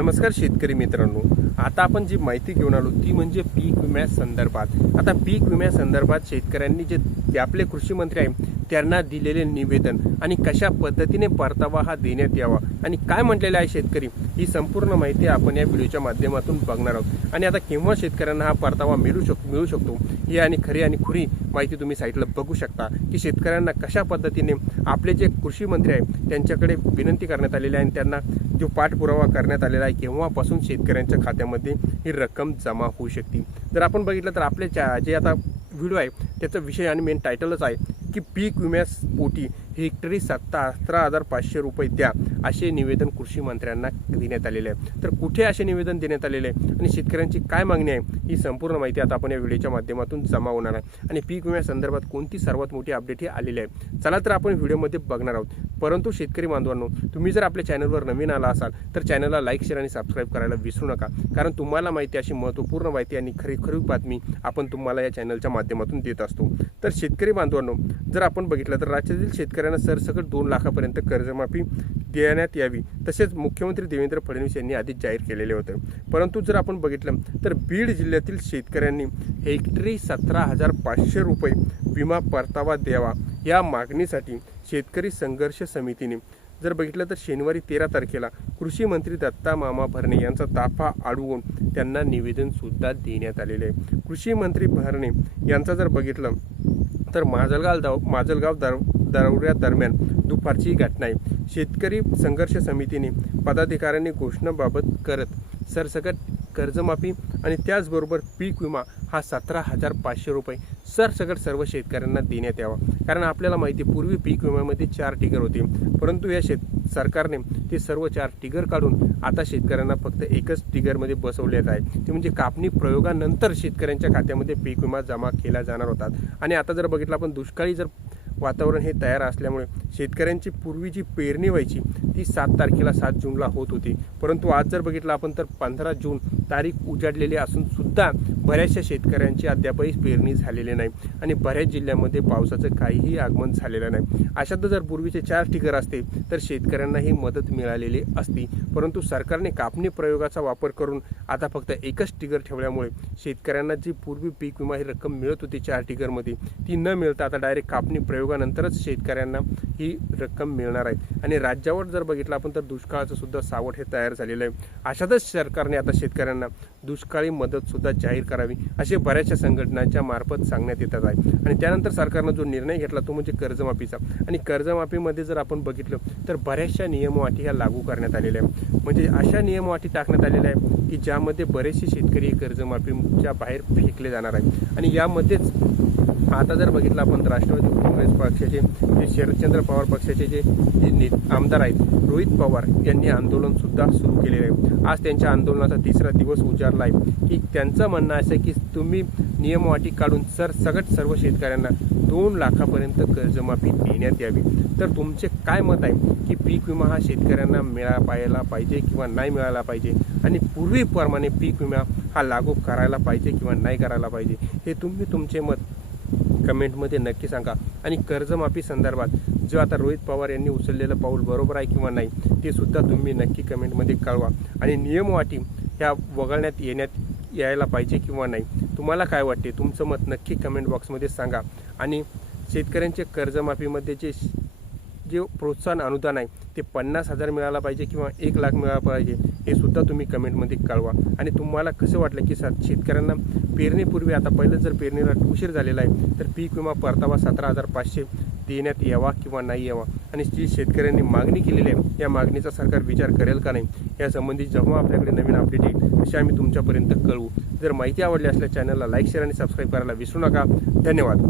नमस्कार शेतकरी मित्रांनो, आता आपण जी माहिती घेऊन आलो ती म्हणजे पीक विम्यासंदर्भात। आता पीक विम्यासंदर्भात शेतकऱ्यांनी जे आपले कृषी मंत्री आहे त्यांना दिलेले निवेदन आणि कशा पद्धतीने परतावा हा देण्यात यावा आणि काय म्हटलेले आहे शेतकरी, ही संपूर्ण माहिती आपण या व्हिडिओच्या माध्यमातून बघणार आहोत। आणि आता केव्हा शेतकऱ्यांना हा परतावा मिळू शकतो ही आणि खरी आणि खुरी माहिती तुम्ही साईटला बघू शकता की शेतकऱ्यांना कशा पद्धतीने आपले जे कृषी मंत्री आहे त्यांच्याकडे विनंती करण्यात आलेली आहे आणि त्यांना जो पाठपुरावा करण्यात आलेला आहे केव्हापासून शेतकऱ्यांच्या खात्यामध्ये ही रक्कम जमा होऊ शकते। जर आपण बघितलं तर आपले जे आता व्हिडिओ आहे त्याचा विषय आणि मेन टायटलच आहे की पीक विम्यापोटी हेक्टरी 17,500 रुपये द्या असे निवेदन कृषी मंत्र्यांना देण्यात आलेले आहे। तर कुठे असे निवेदन देण्यात आलेले आहे आणि शेतकऱ्यांची काय मागणी आहे ही संपूर्ण माहिती आता आपण या व्हिडिओच्या माध्यमातून जमा होणार आहे आणि पीक विम्यासंदर्भात कोणती सर्वात मोठी अपडेट ही आलेली आहे। चला तर आपण व्हिडिओमध्ये बघणार आहोत। परंतु शेतकरी बांधवांनो, तुम्ही जर आपल्या चॅनलवर नवीन आला असाल तर चॅनलला लाईक शेअर आणि सबस्क्राईब करायला विसरू नका, कारण तुम्हाला माहिती अशी महत्त्वपूर्ण माहिती आणि खरी बातमी आपण तुम्हाला या चॅनलच्या माध्यमातून देत असतो। तर शेतकरी बांधवांनो, जर आपण बघितलं तर राज्यातील शेतकऱ्यांना सरसकट 2 लाखापर्यंत कर्जमाफी देण्यात यावी तसेच मुख्यमंत्री देवेंद्र फडणवीस यांनी आधीच जाहीर केलेले होते। परंतु जर आपण बघितलं तर बीड जिल्ह्यातील शेतकऱ्यांनी हेक्टरी 17,500 रुपये विमा परतावा द्यावा या मागणीसाठी शेतकरी संघर्ष समितीने जर बघितलं तर शनिवारी 13 तारखेला कृषी मंत्री दत्ता मामा भरणे यांचा ताफा अडवून त्यांना निवेदन सुद्धा देण्यात आलेले आहे। कृषी मंत्री भरणे यांचा जर बघितलं तर माजलगाव दरम्यान दुपारची घटना आहे। शेतकरी संघर्ष समितीने पदाधिकाऱ्यांनी घोषणाबाबत करत सरसकट कर्जमाफी आणि त्याचबरोबर पीक विमा हा 17,500 रुपये सरसकट सर्व शेतकऱ्यांना देण्यात यावा। कारण आपल्याला माहिती पूर्वी पीक विम्यामध्ये 4 टिगर होते, परंतु या सरकारने ते सर्व 4 टिगर काढून आता शेतकऱ्यांना फक्त एकच टिगरमध्ये बसवण्यात आहे, ते म्हणजे कापणी प्रयोगानंतर शेतकऱ्यांच्या खात्यामध्ये पीक विमा जमा केला जाणार होता। आणि आता जर बघितलं आपण दुष्काळी जर वातावरण हे तयार असल्यामुळे शेतकऱ्यांची पूर्वी जी पेरणी व्हायची ती 7 तारखेला 7 जूनला होत होती, परंतु आज जर बघितलं आपण तर 15 जून तारीख उजाडलेली असून सुद्धा बऱ्याचशा शेतकऱ्यांची अद्यापही पेरणी झालेली नाही आणि बऱ्याच जिल्ह्यांमध्ये पावसाचं काहीही आगमन झालेलं नाही। अशात जर पूर्वीचे 4 टिगर असते तर शेतकऱ्यांना ही मदत मिळालेली असती, परंतु सरकारने कापणी प्रयोगाचा वापर करून आता फक्त एकच टिगर ठेवल्यामुळे शेतकऱ्यांना जी पूर्वी पीक विमा ही रक्कम मिळत होती 4 टिगरमध्ये ती न मिळता आता डायरेक्ट कापणी प्रयोगानंतरच शेतकऱ्यांना ही रक्कम मिळणार आहे। आणि राज्यावर जर बघितलं आपण तर दुष्काळाचं सुद्धा सावट हे तयार झालेलं आहे। अशातच सरकारने आता शेतकऱ्यांना दुष्काळी मदत सुद्धा जाहीर करावी असे बऱ्याचशा संघटनांच्या मार्फत सांगण्यात येतात आहे। आणि त्यानंतर सरकारनं जो निर्णय घेतला तो म्हणजे कर्जमाफीचा, आणि कर्जमाफीमध्ये जर आपण बघितलं तर बऱ्याचशा नियमअटी ह्या लागू करण्यात आलेल्या आहे। म्हणजे अशा नियमअटी टाकण्यात आलेल्या आहे की ज्यामध्ये बरेचसे शेतकरी कर्जमाफीच्या बाहेर फेकले जाणार आहेत। आणि यामध्येच आता जर बघितलं आपण तर राष्ट्रवादी काँग्रेस पक्षाचे जे शरदचंद्र पवार पक्षाचे जे आमदार आहेत रोहित पवार यांनी आंदोलन सुद्धा सुरू केलेले आहे। आज त्यांच्या आंदोलनाचा 3रा दिवस उजाडला आहे की त्यांचं म्हणणं असं आहे की तुम्ही नियमअटी काढून सरसकट सर्व शेतकऱ्यांना 2 लाखापर्यंत कर्जमाफी देण्यात यावी। तर तुमचे काय मत आहे की पीक विमा हा शेतकऱ्यांना मिळायला पाहिजे किंवा नाही मिळाला पाहिजे आणि पूर्वीप्रमाणे पीक विमा हा लागू करायला पाहिजे किंवा नाही करायला पाहिजे, हे तुम्ही तुमचे मत कमेंटमध्ये नक्की सांगा। आणि कर्जमाफी संदर्भात जो आता रोहित पवार यांनी उचललेलं पाऊल बरोबर आहे किंवा नाही ते सुद्धा तुम्ही नक्की कमेंटमध्ये कळवा। आणि नियमअटी ह्या वगळण्यात यायला पाहिजे किंवा नाही, तुम्हाला काय वाटते तुमचं मत नक्की कमेंट बॉक्समध्ये सांगा। आणि शेतकऱ्यांचे कर्जमाफीमध्ये जे प्रोत्साहन अनुदान आहे ते 50,000 मिळाला पाहिजे किंवा 1 लाख मिळाला पाहिजे हे सुद्धा तुम्ही कमेंटमध्ये कळवा। आणि तुम्हाला कसं वाटलं की शेतकऱ्यांना पेरणीपूर्वी आता पहिलं जर पेरणीला उशीर झालेला आहे तर पीक विमा परतावा 17,500 देण्यात यावा किंवा नाही यावा, आणि जी शेतकऱ्यांनी मागणी केलेली आहे या मागणीचा सरकार विचार करेल का नाही यासंबंधी जेव्हा आपल्याकडे नवीन अपडेट येईल असे आम्ही तुमच्यापर्यंत कळवू। जर माहिती आवडली असल्यास चॅनलला लाईक शेअर आणि सबस्क्राईब करायला विसरू नका। धन्यवाद।